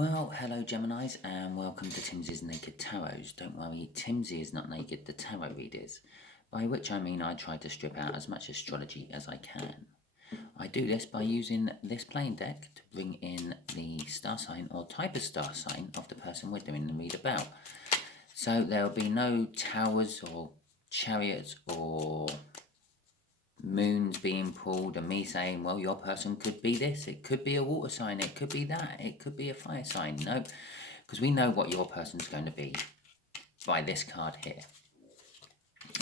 Well, hello Geminis and welcome to Timsy's Naked Tarots. Don't worry, Timsy is not naked, the tarot readers. By which I mean I try to strip out as much astrology as I can. I do this by using this plain deck to bring in the star sign or type of star sign of the person we're doing the read about. So there will be no towers or chariots or moons being pulled and me saying, well, your person could be this, it could be a water sign, it could be that, it could be a fire sign. No, because we know what your person's going to be by this card here.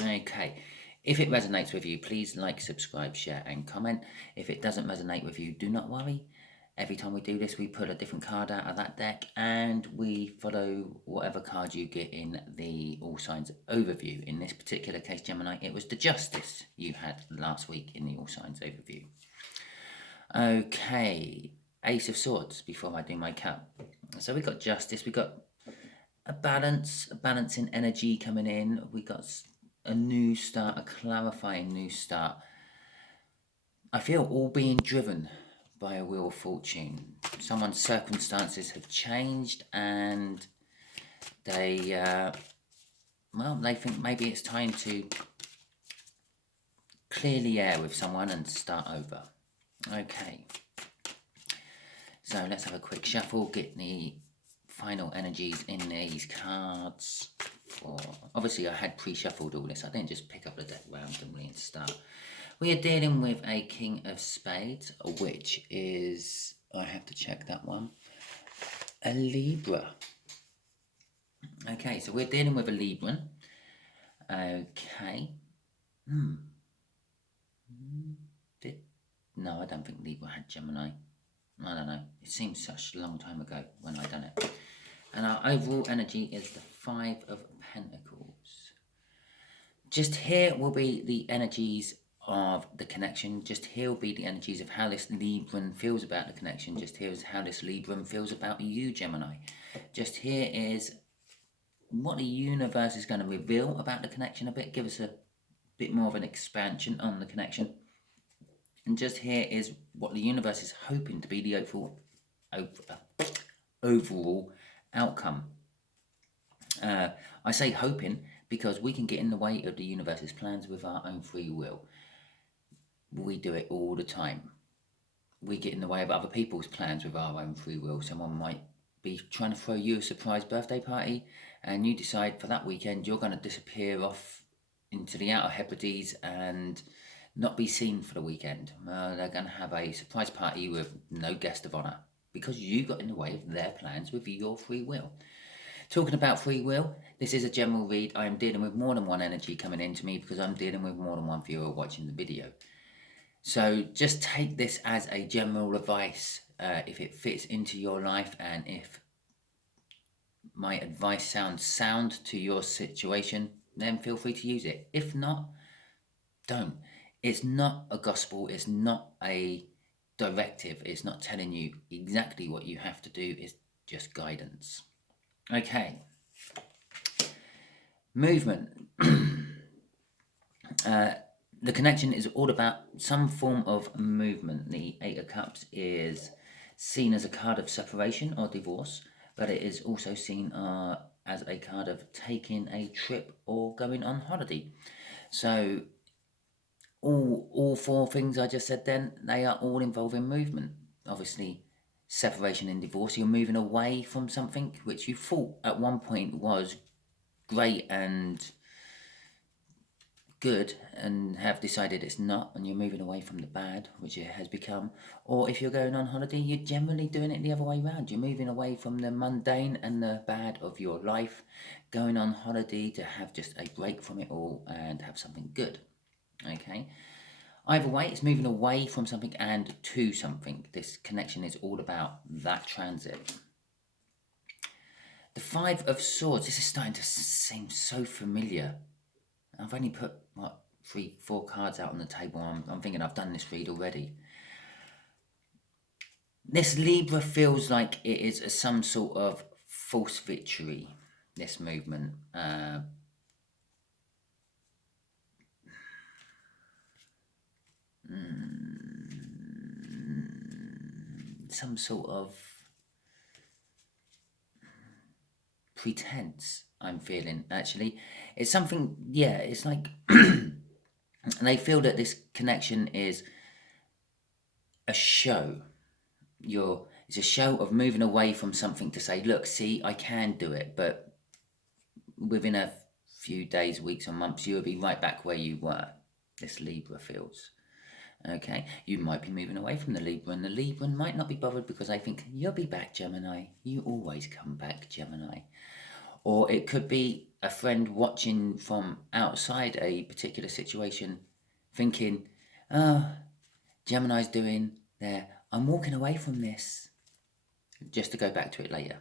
Okay, if it resonates with you, please like, subscribe, share and comment. If it doesn't resonate with you, do not worry. Every time we do this, we pull a different card out of that deck and we follow whatever card you get in the All Signs overview. In this particular case, Gemini, it was the Justice you had last week in the All Signs overview. Okay, Ace of Swords before I do my cut. So we got Justice, we got a balancing energy coming in. We got a new start, a clarifying new start. I feel all being driven by a wheel of fortune. Someone's circumstances have changed and they think maybe it's time to clear the air with someone and start over. Okay, so let's have a quick shuffle, get the final energies in these cards. Obviously I had pre-shuffled all this, I didn't just pick up the deck randomly and start. We are dealing with a King of Spades, which is, I have to check that one, a Libra. Okay, so we're dealing with a Libran. Okay. No, I don't think Libra had Gemini. I don't know. It seems such a long time ago when I done it. And our overall energy is the Five of Pentacles. Just here will be the energies of the connection. Just here will be the energies of how this Libran feels about the connection. Just here is how this Libran feels about you, Gemini. Just here is what the universe is going to reveal about the connection a bit. Give us a bit more of an expansion on the connection. And just here is what the universe is hoping to be the overall outcome. I say hoping because we can get in the way of the universe's plans with our own free will. We do it all the time. We get in the way of other people's plans with our own free will. Someone might be trying to throw you a surprise birthday party and you decide for that weekend you're going to disappear off into the Outer Hebrides and not be seen for the weekend. They're going to have a surprise party with no guest of honour because you got in the way of their plans with your free will. Talking about free will, this is a general read. I am dealing with more than one energy coming into me because I'm dealing with more than one viewer watching the video. So just take this as a general advice if it fits into your life and if my advice sounds sound to your situation, then feel free to use it. If not, don't. It's not a gospel, it's not a directive, it's not telling you exactly what you have to do, it's just guidance. Okay. Movement. The connection is all about some form of movement. The Eight of Cups is seen as a card of separation or divorce, but it is also seen as a card of taking a trip or going on holiday. So all four things I just said then, they are all involving movement. Obviously, separation and divorce, you're moving away from something which you thought at one point was great and good and have decided it's not, and you're moving away from the bad, which it has become. Or if you're going on holiday, you're generally doing it the other way around. You're moving away from the mundane and the bad of your life, going on holiday to have just a break from it all and have something good. Okay, either way, it's moving away from something and to something. This connection is all about that transit. The Five of Swords, this is starting to seem so familiar. I've only put, 3-4 cards out on the table. I'm thinking I've done this read already. This Libra feels like it is some sort of false victory, this movement. Some sort of pretense, I'm feeling, actually. It's something, yeah, it's like they feel that this connection is a show. It's a show of moving away from something to say, look, see, I can do it, but within a few days, weeks, or months, you'll be right back where you were. This Libra feels. Okay, you might be moving away from the Libra, and the Libra might not be bothered because they think, you'll be back, Gemini. You always come back, Gemini. Or it could be a friend watching from outside a particular situation, thinking, oh, Gemini's doing there. I'm walking away from this. Just to go back to it later.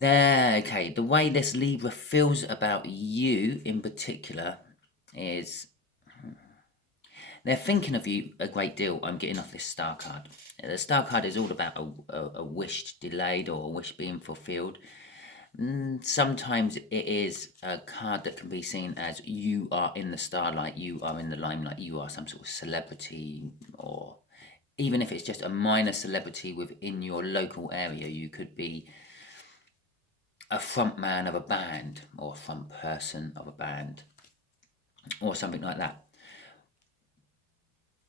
There, okay, the way this Libra feels about you in particular is they're thinking of you a great deal. I'm getting off this star card. The star card is all about a wish delayed or a wish being fulfilled. Sometimes it is a card that can be seen as you are in the starlight, you are in the limelight, you are some sort of celebrity, or even if it's just a minor celebrity within your local area. You could be a front man of a band or a front person of a band or something like that.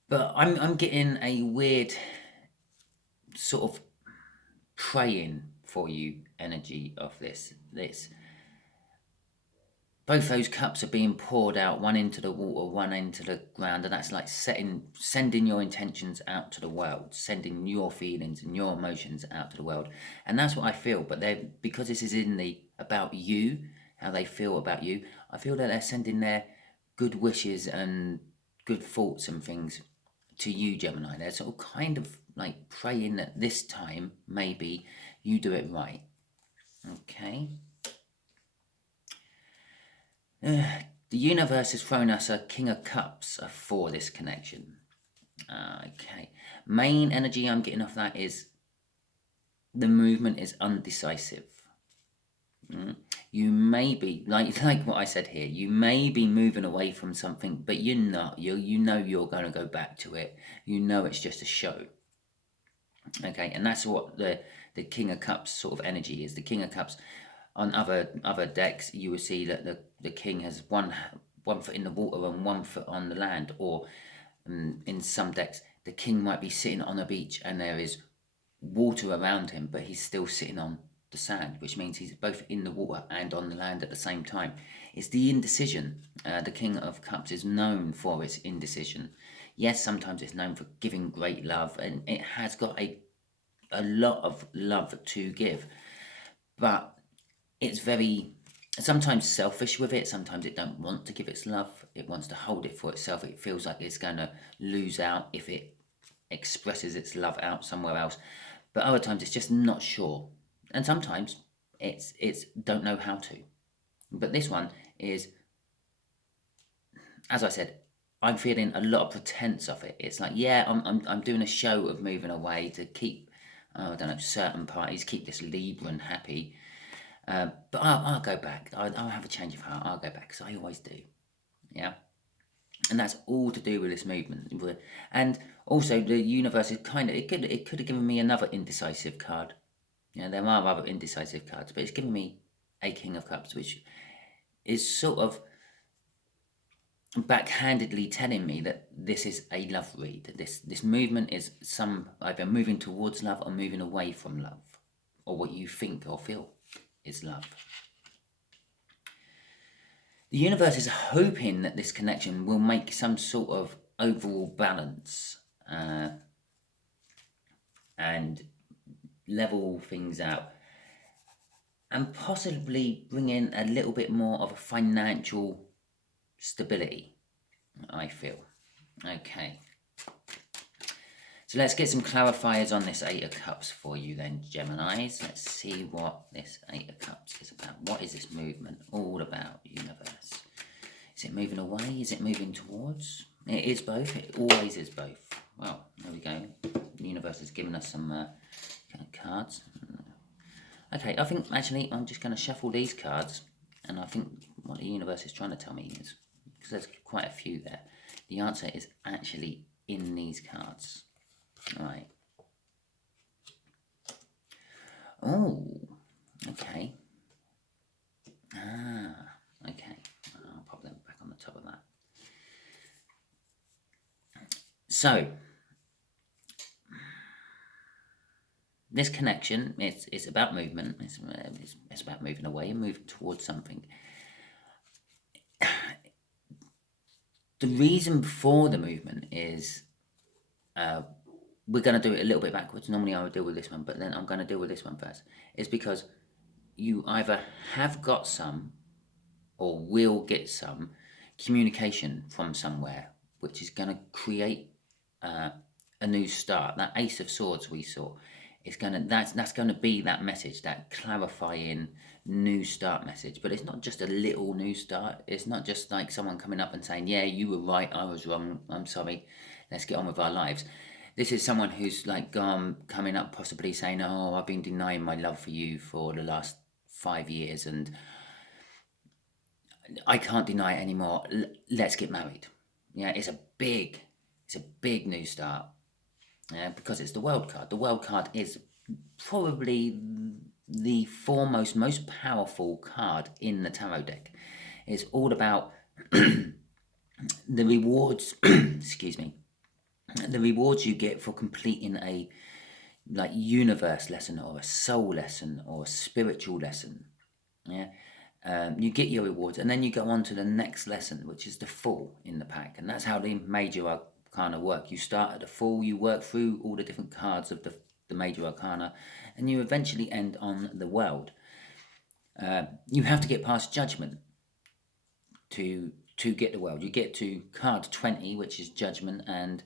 But I'm getting a weird sort of praying for you energy of this. Both those cups are being poured out, one into the water, one into the ground, and that's like sending your intentions out to the world, sending your feelings and your emotions out to the world. And that's what I feel. But because this is in the about you, how they feel about you, I feel that they're sending their good wishes and good thoughts and things to you, Gemini. They're sort of kind of like praying that this time maybe you do it right. Okay. The universe has thrown us a King of Cups for this connection. Okay. Main energy I'm getting off that is the movement is undecisive. You may be, like what I said here, you may be moving away from something, but you're not. You know you're going to go back to it. You know it's just a show. Okay, and that's what the King of Cups sort of energy is. The King of Cups, on other decks, you will see that the king has one foot in the water and 1 foot on the land, or in some decks, the king might be sitting on a beach and there is water around him, but he's still sitting on the sand, which means he's both in the water and on the land at the same time. It's the indecision. The King of Cups is known for its indecision. Yes, sometimes it's known for giving great love, and it has got a lot of love to give, but it's very sometimes selfish with it. Sometimes it don't want to give its love. It wants to hold it for itself. It feels like it's going to lose out if it expresses its love out somewhere else. But other times it's just not sure. And sometimes it's don't know how to. But this one is, as I said, I'm feeling a lot of pretense of it. It's like, yeah, I'm doing a show of moving away to keep, I don't know, certain parties, keep this Libran happy. But I'll go back. I'll have a change of heart. I'll go back, because I always do. Yeah. And that's all to do with this movement. And also the universe is kind of, it could have given me another indecisive card. You know, there are other indecisive cards, but it's given me a King of Cups, which is sort of backhandedly telling me that this is a love read. This movement is either moving towards love or moving away from love, or what you think or feel is love. The universe is hoping that this connection will make some sort of overall balance and level things out, and possibly bring in a little bit more of a financial stability, I feel. Okay. So let's get some clarifiers on this Eight of Cups for you then, Geminis. Let's see what this Eight of Cups is about. What is this movement all about, universe? Is it moving away? Is it moving towards? It is both. It always is both. Well, there we go. The universe has given us some cards. Okay, I think actually I'm just going to shuffle these cards, and I think what the universe is trying to tell me is, because there's quite a few there, the answer is actually in these cards. Right. Oh, okay. So this connection, it's about movement. It's about moving away and moving towards something. The reason for the movement is we're going to do it a little bit backwards. Normally I would deal with this one, but then I'm going to deal with this one first. It's because you either have got some or will get some communication from somewhere, which is going to create a new start. That Ace of Swords we saw is that's going to be that message, that clarifying new start message. But it's not just a little new start. It's not just like someone coming up and saying, yeah, you were right, I was wrong, I'm sorry, let's get on with our lives. This is someone who's like coming up possibly saying, oh, I've been denying my love for you for the last 5 years and I can't deny it anymore. Let's get married. Yeah, it's a big new start. Yeah, because it's the World card. The World card is probably the foremost, most powerful card in the tarot deck. It's all about the rewards. Excuse me. The rewards you get for completing a like universe lesson or a soul lesson or a spiritual lesson. Yeah. You get your rewards and then you go on to the next lesson, which is the Fool in the pack. And that's how the major arcana work. You start at the Fool, you work through all the different cards of the major arcana, and you eventually end on the World. You have to get past Judgment to get the World. You get to card 20, which is Judgment, and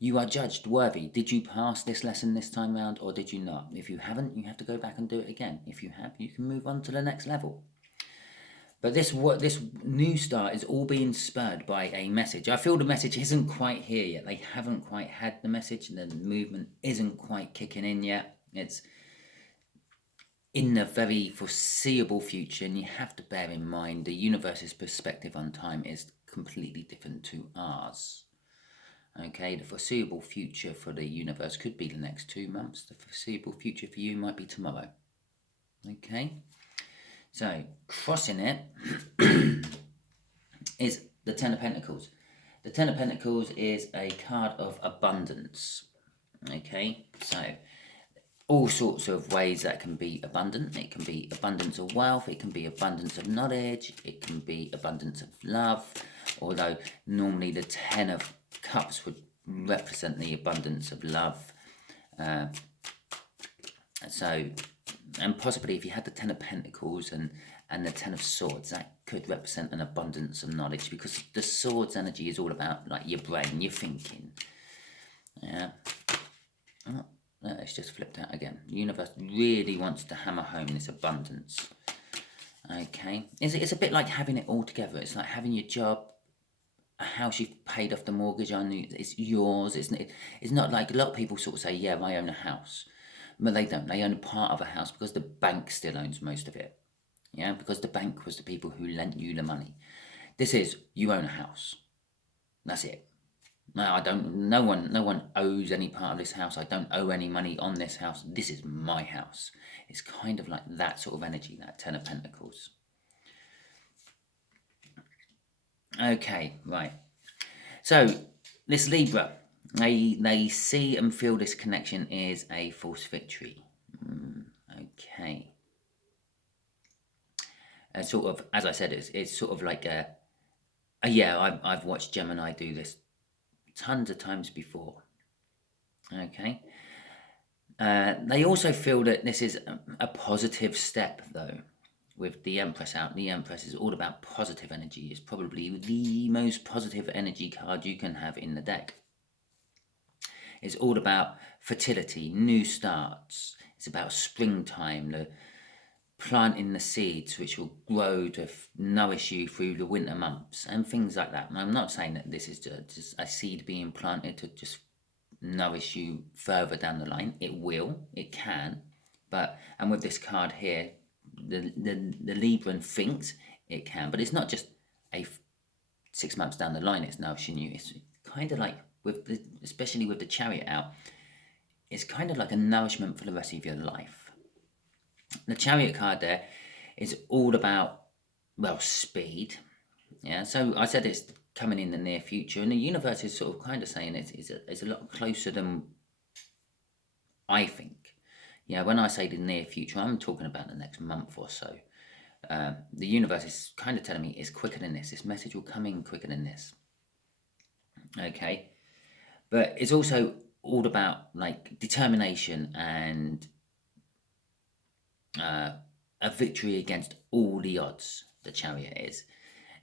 you are judged worthy. Did you pass this lesson this time round or did you not? If you haven't, you have to go back and do it again. If you have, you can move on to the next level. But this new start is all being spurred by a message. I feel the message isn't quite here yet. They haven't quite had the message, and the movement isn't quite kicking in yet. It's in the very foreseeable future, and you have to bear in mind the universe's perspective on time is completely different to ours. Okay, the foreseeable future for the universe could be the next 2 months. The foreseeable future for you might be tomorrow. Okay. So, crossing it is the Ten of Pentacles. The Ten of Pentacles is a card of abundance. Okay, so all sorts of ways that can be abundant. It can be abundance of wealth, it can be abundance of knowledge, it can be abundance of love, although normally the Ten of Cups would represent the abundance of love. And possibly if you had the Ten of Pentacles and the Ten of Swords, that could represent an abundance of knowledge, because the Swords energy is all about like your brain, your thinking. Yeah. Oh, it's just flipped out again. The universe really wants to hammer home this abundance. Okay. It's a bit like having it all together. It's like having your job, a house you've paid off the mortgage on, it's yours. It's not like a lot of people sort of say, yeah, I own a house. But they don't. They own part of a house because the bank still owns most of it. Yeah, because the bank was the people who lent you the money. This is, you own a house. That's it. No, no one owes any part of this house. I don't owe any money on this house. This is my house. It's kind of like that sort of energy, that Ten of Pentacles. Okay, right. So, this Libra, they see and feel this connection is a false victory. Okay. Sort of, as I said, it's sort of like yeah, I've watched Gemini do this tons of times before. Okay. They also feel that this is a positive step, though. With the Empress out, the Empress is all about positive energy. It's probably the most positive energy card you can have in the deck. It's all about fertility, new starts. It's about springtime, the planting the seeds which will grow to nourish you through the winter months and things like that. And I'm not saying that this is just a seed being planted to just nourish you further down the line. It will, it can, and with this card here, the Libran thinks it can, but it's not just 6 months down the line it's nourishing you. It's kind of like, especially with the Chariot out, it's kind of like a nourishment for the rest of your life. The Chariot card there is all about, well, speed. Yeah, so I said it's coming in the near future, and the universe is sort of kind of saying it's a lot closer than I think. When I say the near future, I'm talking about the next month or so. The universe is kind of telling me it's quicker than this. This message will come in quicker than this. Okay, but it's also all about like determination and a victory against all the odds. The Chariot is,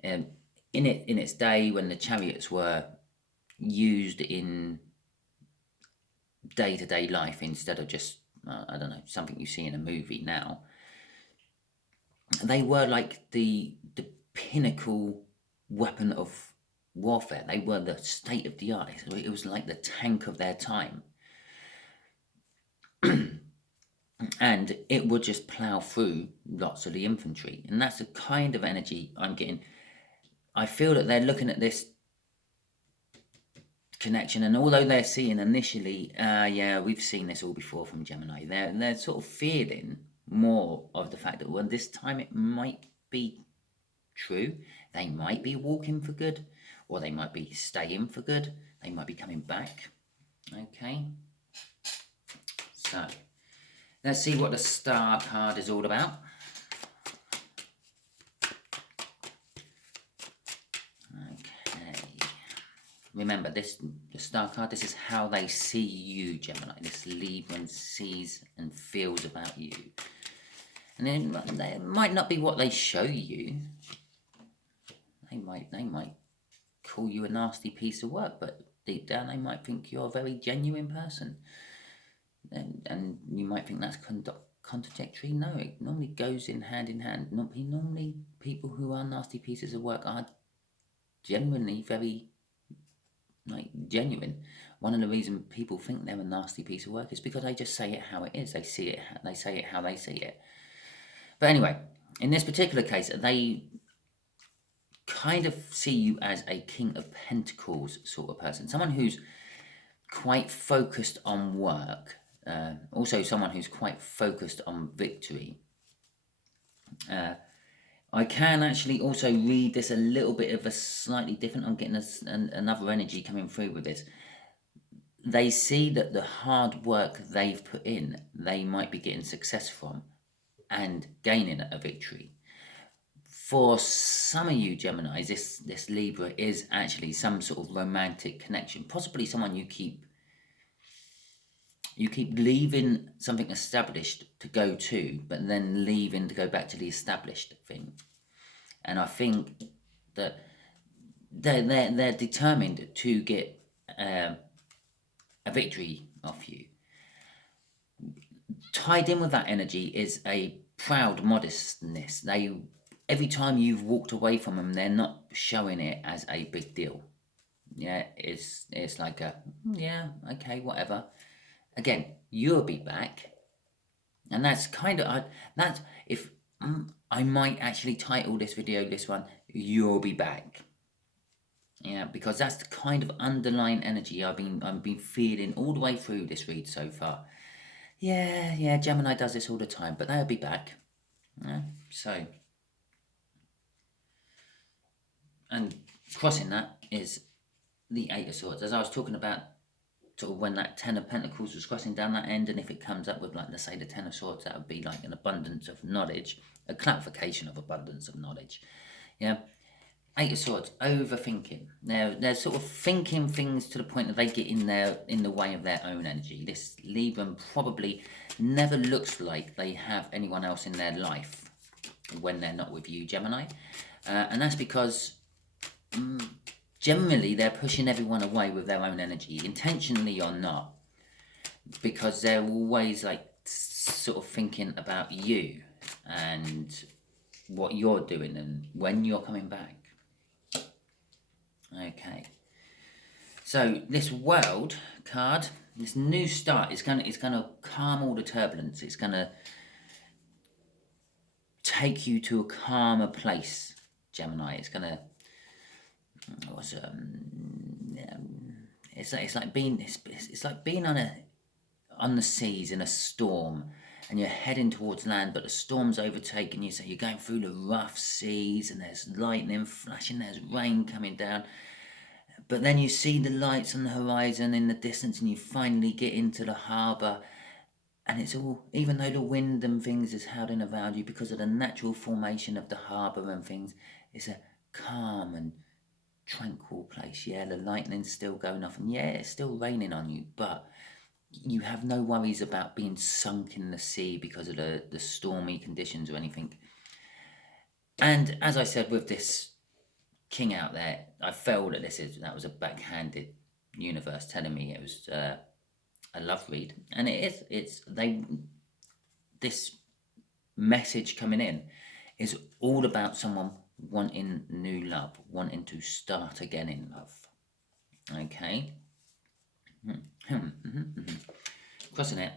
in its day when the chariots were used in day-to-day life instead of just I don't know, something you see in a movie now. They were like the pinnacle weapon of warfare. They were the state of the art. It was like the tank of their time. And it would just plow through lots of the infantry. And that's the kind of energy I'm getting. I feel that they're looking at this connection, and although they're seeing initially, yeah, we've seen this all before from Gemini, they're sort of feeling more of the fact that, well, this time it might be true. They might be walking for good, or they might be staying for good. They might be coming back. Okay, so let's see what the Star card is all about. Remember, the Star card, this is how they see you, Gemini. This Libra sees and feels about you. And then it might not be what they show you. They might call you a nasty piece of work, but deep down they might think you're a very genuine person. And you might think that's contradictory. No, it normally goes hand in hand. Normally, people who are nasty pieces of work are genuinely very genuine. One of the reasons people think they're a nasty piece of work is because they just say it how it is. They see it. They say it how they see it. But anyway, in this particular case, they kind of see you as a King of Pentacles sort of person, someone who's quite focused on work. Also, someone who's quite focused on victory. I can actually also read this a little bit of a slightly different. I'm getting another energy coming through with this. They see that the hard work they've put in, they might be getting success from and gaining a victory. For some of you Geminis, this Libra is actually some sort of romantic connection, possibly someone you keep leaving something established to go to, but then leaving to go back to the established thing. And I think that they're determined to get a victory off you. Tied in with that energy is a proud modestness. Every time you've walked away from them, they're not showing it as a big deal. Yeah, it's like yeah, okay, whatever. Again, you'll be back, and that's kind of that's if I might actually title this video, this one, "You'll be back." Yeah, because that's the kind of underlying energy I've been feeling all the way through this read so far. Yeah, Gemini does this all the time, but they'll be back. Yeah, so, and crossing that is the Eight of Swords, as I was talking about. Sort of when that Ten of Pentacles was crossing down that end, and if it comes up with, like, let's say the Ten of Swords, that would be like an abundance of knowledge, a clarification of abundance of knowledge. Yeah, Eight of Swords, overthinking. They're sort of thinking things to the point that they get in the way of their own energy. This Libra probably never looks like they have anyone else in their life when they're not with you, Gemini, and that's because. Generally, they're pushing everyone away with their own energy, intentionally or not, because they're always like sort of thinking about you and what you're doing and when you're coming back. Okay, so this World card, this new start, is gonna calm all the turbulence. It's gonna take you to a calmer place, Gemini. It's gonna it's like being on the seas in a storm, and you're heading towards land, but the storm's overtaken you, so you're going through the rough seas, and there's lightning flashing, there's rain coming down. But then you see the lights on the horizon in the distance, and you finally get into the harbour, and it's all, even though the wind and things is howling around you because of the natural formation of the harbour and things, it's a calm and tranquil place. Yeah, the lightning's still going off, and yeah, it's still raining on you, but you have no worries about being sunk in the sea because of the stormy conditions or anything. And as I said, with this king out there, I felt that that was a backhanded universe telling me it was a love read, and this message coming in is all about someone wanting new love, wanting to start again in love. Okay. Crossing it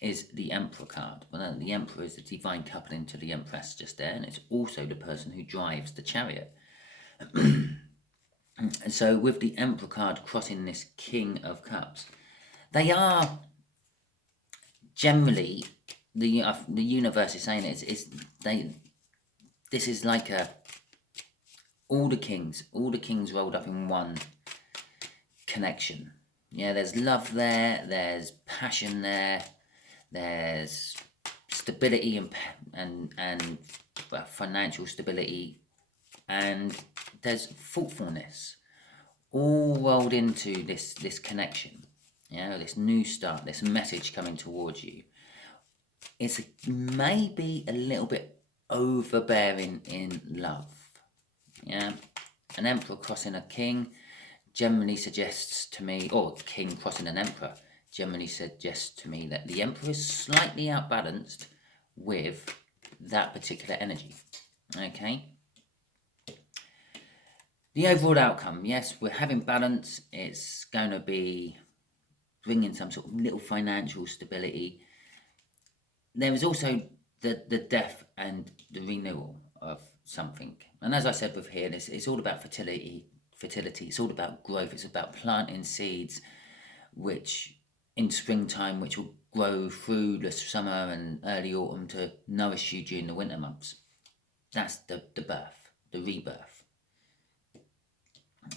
is the Emperor card. Well, the Emperor is the divine coupling to the Empress just there, and it's also the person who drives the chariot. And so with the Emperor card crossing this King of Cups, they are generally, the universe is saying this is like all the kings rolled up in one connection. Yeah, there's love there, there's passion there, there's stability and financial stability, and there's thoughtfulness, all rolled into this connection. This new start, this message coming towards you. It's maybe a little bit overbearing in love. Yeah, an emperor crossing a king generally suggests to me, or a king crossing an emperor generally suggests to me that the emperor is slightly outbalanced with that particular energy. Okay. The overall outcome, yes, we're having balance. It's going to be bringing some sort of little financial stability. There is also the death and the renewal of something. And as I said with here, it's all about fertility. It's all about growth. It's about planting seeds, which in springtime, which will grow through the summer and early autumn to nourish you during the winter months. That's the birth, the rebirth.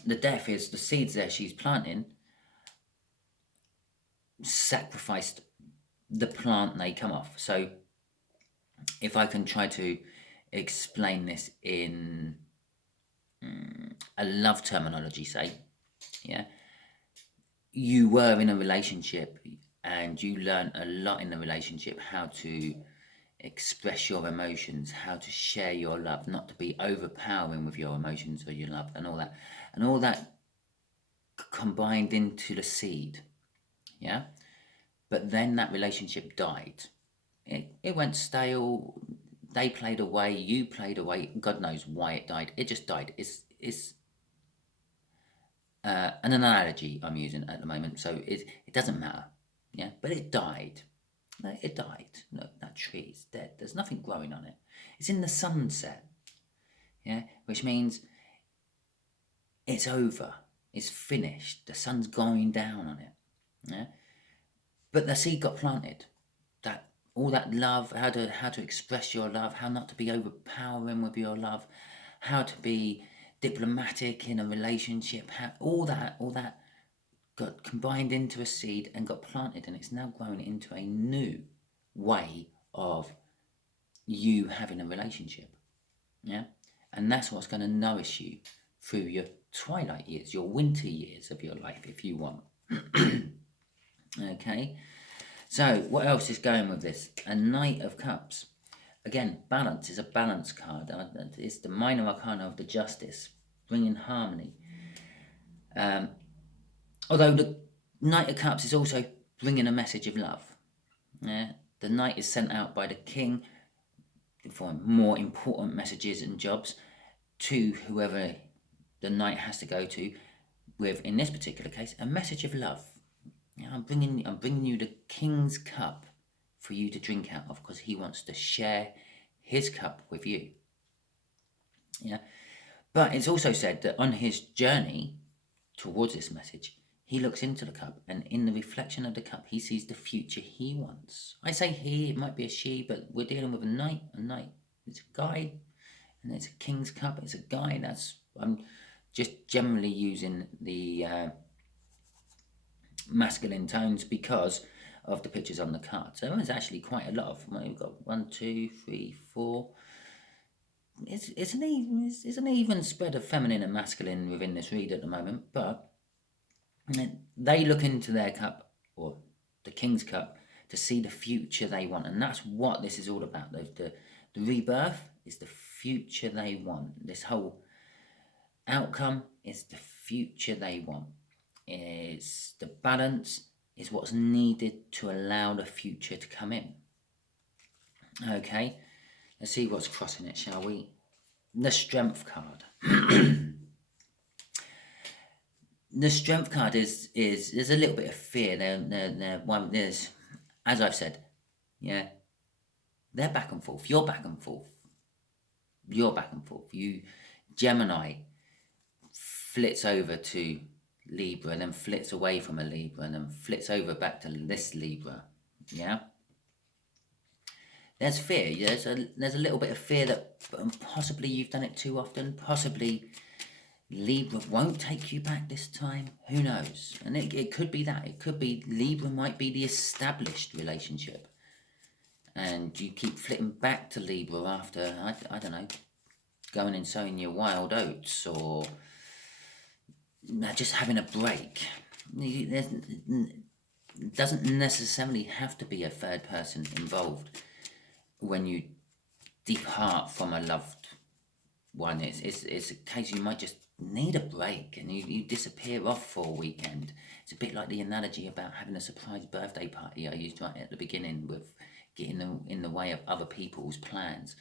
The death is the seeds there she's planting sacrificed the plant they come off. So if I can try to explain this in a love terminology, say, yeah, you were in a relationship and you learned a lot in the relationship, how to express your emotions, how to share your love, not to be overpowering with your emotions or your love, and all that combined into the seed. Yeah, but then that relationship died. It went stale. They played away, you played away. God knows why it died. It just died. It's an analogy I'm using at the moment, so it doesn't matter. Yeah, but it died. It died. No, that tree is dead. There's nothing growing on it. It's in the sunset. Yeah, which means it's over. It's finished. The sun's going down on it. Yeah, but the seed got planted. All that love, how to express your love, how not to be overpowering with your love, how to be diplomatic in a relationship, all that got combined into a seed and got planted, and it's now growing into a new way of you having a relationship. Yeah, and that's what's going to nourish you through your twilight years, your winter years of your life, if you want. Okay. So, what else is going with this? A Knight of Cups. Again, balance is a balance card. It's the minor arcana of the Justice, bringing harmony. Although the Knight of Cups is also bringing a message of love. Yeah? The Knight is sent out by the King for more important messages and jobs to whoever the Knight has to go to, with, in this particular case, a message of love. Yeah, I'm bringing you the King's cup for you to drink out of, because he wants to share his cup with you. Yeah, but it's also said that on his journey towards this message, he looks into the cup, and in the reflection of the cup, he sees the future he wants. I say he, it might be a she, but we're dealing with a knight. A knight, it's a guy, and it's a king's cup. It's a guy. I'm just generally using the masculine tones because of the pictures on the card. So there's actually quite a lot of. We've got 1, 2, 3, 4. It's an even spread of feminine and masculine within this read at the moment, but they look into their cup, or the king's cup, to see the future they want, and that's what this is all about. The rebirth is the future they want. This whole outcome is the future they want. Is the balance is what's needed to allow the future to come in. Okay, let's see what's crossing it, shall we? The Strength card. The Strength card is there's a little bit of fear there. There's, as I've said, yeah, they're back and forth. You're back and forth. You're back and forth. You, Gemini, flits over to Libra, and then flits away from a Libra, and then flits over back to this Libra. Yeah. There's fear. There's a little bit of fear that possibly you've done it too often. Possibly Libra won't take you back this time. Who knows? And it could be that. It could be Libra might be the established relationship, and you keep flitting back to Libra after, I don't know, going and sowing your wild oats, or just having a break. There doesn't necessarily have to be a third person involved when you depart from a loved one. It's a case you might just need a break, and you disappear off for a weekend. It's a bit like the analogy about having a surprise birthday party I used right at the beginning, with getting in the way of other people's plans.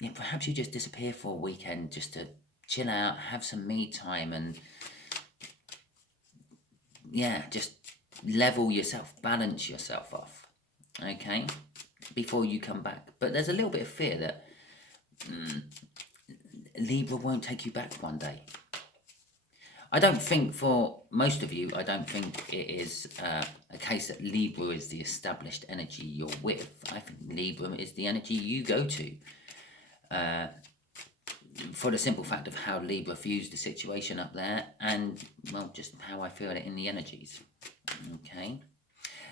Yeah, perhaps you just disappear for a weekend just to chill out, have some me time, and just level yourself, balance yourself off, okay, before you come back. But there's a little bit of fear that Libra won't take you back one day. I don't think, for most of you, I don't think it is a case that Libra is the established energy you're with. I think Libra is the energy you go to. For the simple fact of how Libra views the situation up there, and, well, just how I feel it in the energies. Okay.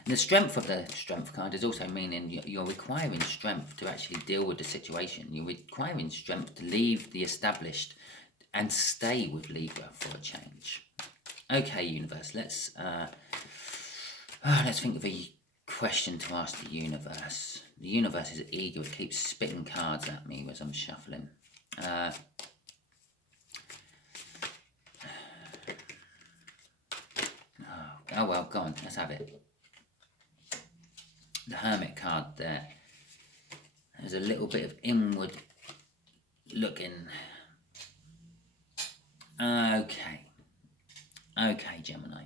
And the strength of the Strength card is also meaning you're requiring strength to actually deal with the situation. You're requiring strength to leave the established and stay with Libra for a change. Okay, universe, let's think of a question to ask the universe. The universe is eager. It keeps spitting cards at me as I'm shuffling. Oh well, go on, let's have it. The Hermit card there. There's a little bit of inward looking. Okay, Gemini.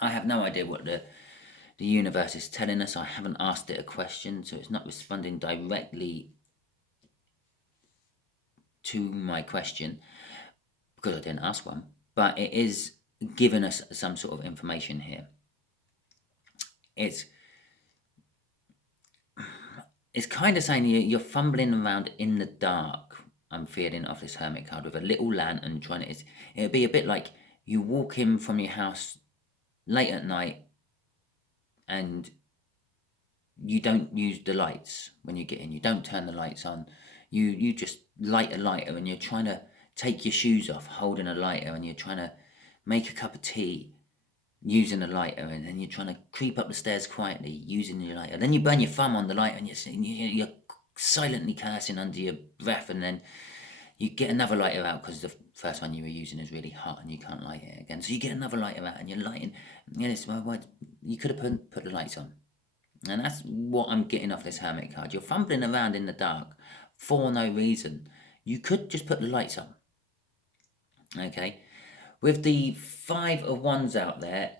I have no idea what the universe is telling us. I haven't asked it a question, so it's not responding directly to my question because I didn't ask one, but it is giving us some sort of information here. It's kind of saying you're fumbling around in the dark. I'm feeling off this Hermit card with a little lantern trying to. It'd be a bit like you walk in from your house late at night and you don't use the lights when you get in. You don't turn the lights on. You just light a lighter, and you're trying to take your shoes off holding a lighter, and you're trying to make a cup of tea using a lighter, and then you're trying to creep up the stairs quietly using your lighter. Then you burn your thumb on the lighter, and you're silently cursing under your breath, and then you get another lighter out because the first one you were using is really hot and you can't light it again. So you get another lighter out and you're lighting. You could have put the lights on. And that's what I'm getting off this Hermit card. You're fumbling around in the dark for no reason. You could just put the lights on. Okay. With the 5 of Wands out there,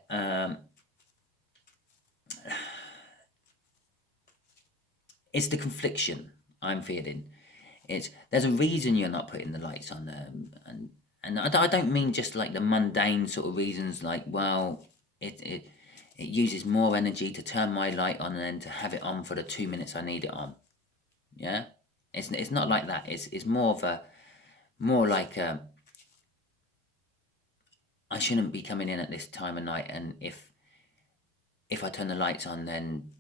it's the confliction I'm feeling. There's a reason you're not putting the lights on, and And I don't mean just like the mundane sort of reasons, like, well, it uses more energy to turn my light on than to have it on for the 2 minutes I need it on. Yeah, it's not like that. It's more of a more like I shouldn't be coming in at this time of night, and if I turn the lights on, then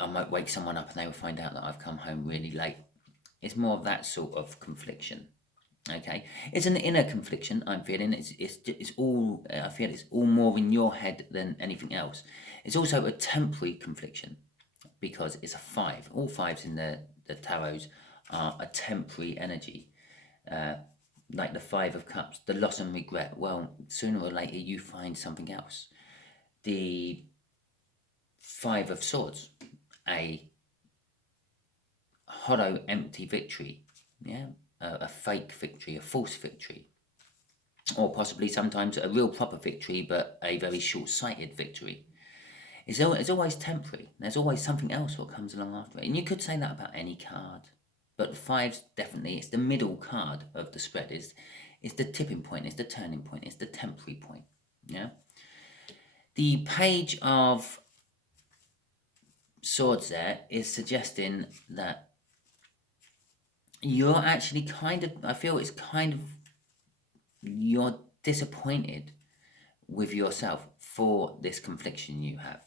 I might wake someone up and they will find out that I've come home really late. It's more of that sort of confliction. Okay, it's an inner confliction I'm feeling. It's all I feel it's all more in your head than anything else. It's also a temporary confliction because it's a five. All fives in the tarots are a temporary energy. Like the Five of Cups, the loss and regret. Well, sooner or later you find something else. The Five of Swords, a hollow, empty victory. Yeah, a fake victory, a false victory, or possibly sometimes a real proper victory, but a very short-sighted victory. It's always temporary. There's always something else what comes along after it, and you could say that about any card. But fives definitely, it's the middle card of the spread. It's the tipping point. It's the turning point. It's the temporary point. Yeah. The Page of Swords there is suggesting that you're actually kind of, I feel it's kind of, you're disappointed with yourself for this confliction you have.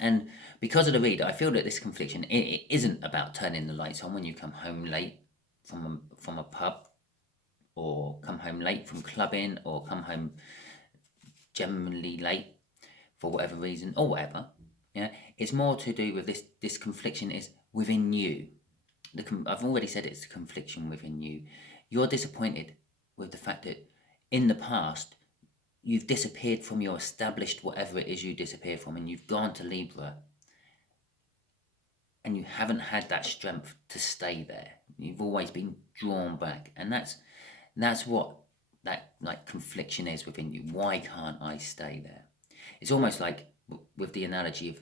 And because of the read, I feel that this confliction, it isn't about turning the lights on when you come home late from a pub, or come home late from clubbing, or come home generally late for whatever reason, or whatever. Yeah, it's more to do with this confliction is within you. I've already said it's a confliction within you. You're disappointed with the fact that in the past you've disappeared from your established whatever it is you disappear from, and you've gone to Libra, and you haven't had that strength to stay there. You've always been drawn back, and that's what that like confliction is within you. Why can't I stay there? It's almost like with the analogy of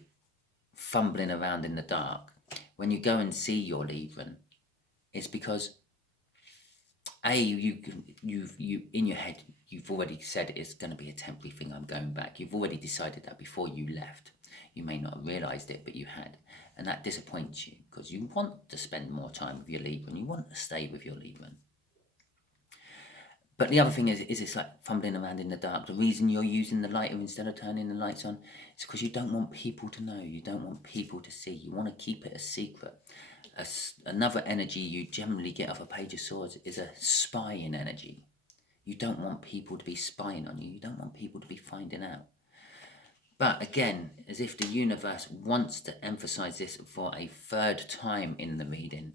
fumbling around in the dark. When you go and see your Libran, it's because you in your head you've already said it's going to be a temporary thing. I'm going back. You've already decided that before you left. You may not have realised it, but you had, and that disappoints you because you want to spend more time with your Libran. You want to stay with your Libran. But the other thing is it's like fumbling around in the dark. The reason you're using the lighter instead of turning the lights on is because you don't want people to know. You don't want people to see. You want to keep it a secret. Another energy you generally get off a Page of Swords is a spying energy. You don't want people to be spying on you. You don't want people to be finding out. But again, as if the universe wants to emphasize this for a third time in the reading,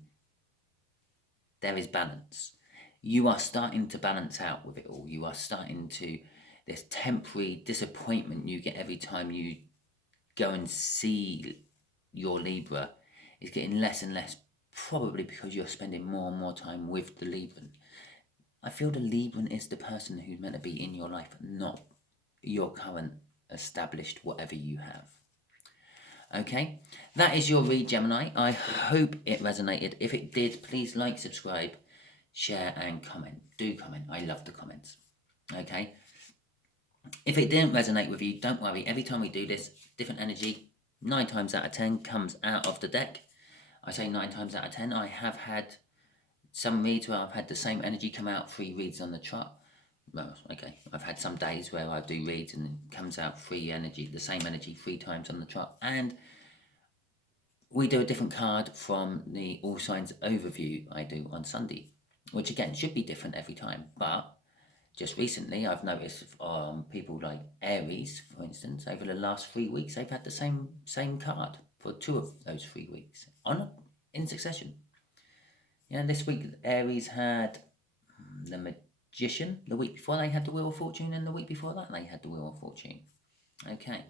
there is balance. You are starting to balance out with it all. You are starting to, this temporary disappointment you get every time you go and see your Libra is getting less and less, probably because you're spending more and more time with the Libran. I feel the Libran is the person who's meant to be in your life, not your current established whatever you have. Okay, that is your read, Gemini. I hope it resonated. If it did, please like, subscribe, share and comment. Do comment. I love the comments. Okay. If it didn't resonate with you, don't worry. Every time we do this, different energy, 9 times out of 10 comes out of the deck. I say 9 times out of 10. I have had some reads where I've had the same energy come out 3 reads on the trot. Well, okay. I've had some days where I do reads and it comes out the same energy 3 times on the trot. And we do a different card from the All Signs overview I do on Sunday, which again should be different every time. But just recently I've noticed people like Aries, for instance, over the last 3 weeks they've had the same card for 2 of those 3 weeks in succession. Yeah, this week Aries had the Magician. The week before they had the Wheel of Fortune, and the week before that they had the Wheel of Fortune. Okay.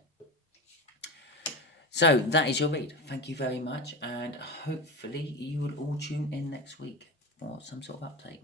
So that is your read. Thank you very much, and hopefully you will all tune in next week for some sort of update.